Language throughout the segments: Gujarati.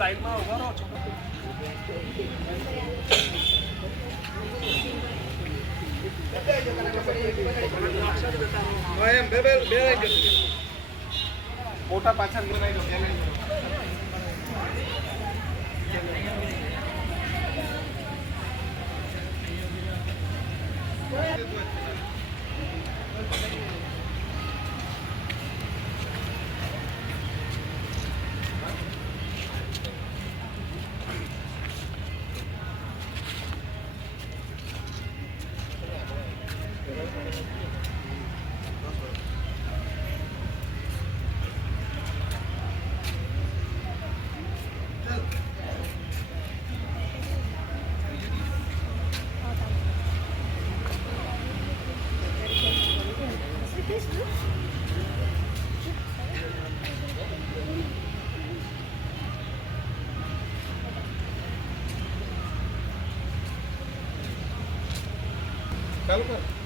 લાઈનમાં ઊભા રહો છો. મોટા પાછળ ચાલુ કર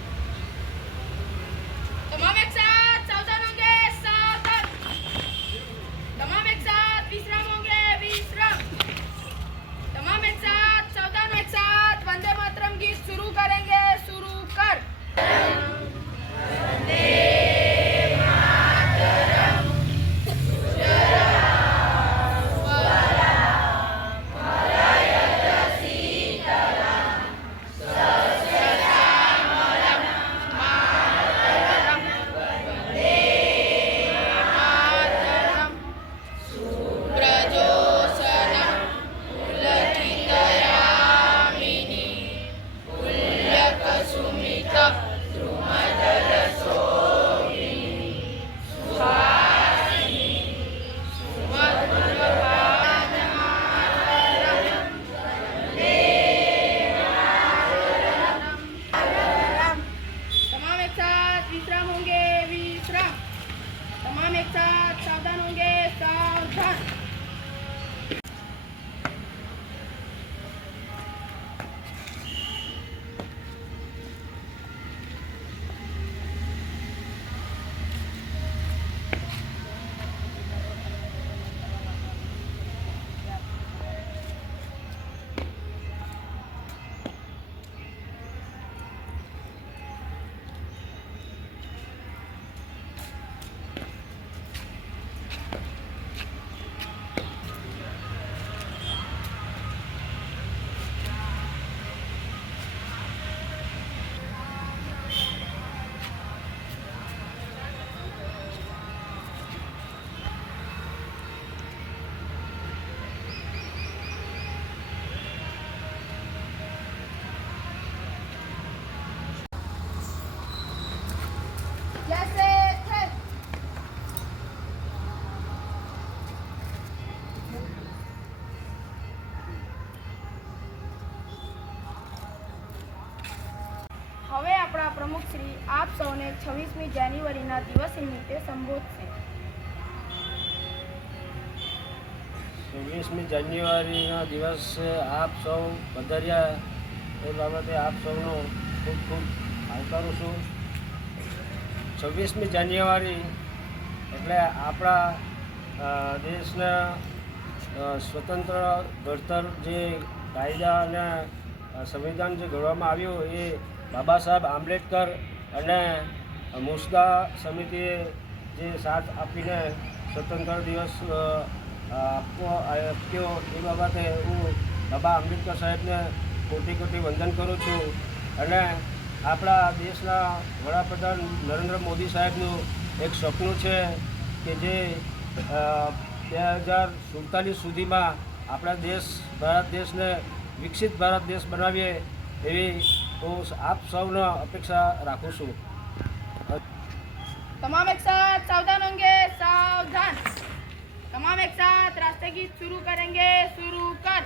આપણા પ્રમુખ શ્રી આપ સૌને છવ્વીસમી જાન્યુઆરીના દિવસ નિમિત્તે સંબોધશે. છવ્વીસમી જાન્યુઆરીના દિવસે આપ સૌ પધાર્યા એ બાબતે આપ સૌનો ખૂબ ખૂબ આવકારું છું. છવ્વીસમી જાન્યુઆરી એટલે આપણા દેશના સ્વતંત્ર ઘડતર જે કાયદા અને સંવિધાન જે ઘડવામાં આવ્યું એ બાબા સાહેબ આંબેડકર અને મુસદા સમિતિએ જે સાથ આપીને સ્વતંત્ર દિવસ આપવો, આપ્યો એ બાબતે હું બાબા આંબેડકર સાહેબને કોટી કોટી વંદન કરું છું અને આપણા દેશના વડાપ્રધાન નરેન્દ્ર મોદી સાહેબનું એક સપનું છે કે જે બે હજાર સુડતાલીસ સુધીમાં આપણા દેશ, ભારત દેશને વિકસિત ભારત દેશ બનાવીએ એવી તો આપ સૌને અપેક્ષા રાખું છું તમામ એક સાવધાન होंगे સાવધાન તમામ એક સાથ રાસ્તે ગીત શરૂ કરેંગે શરૂ કર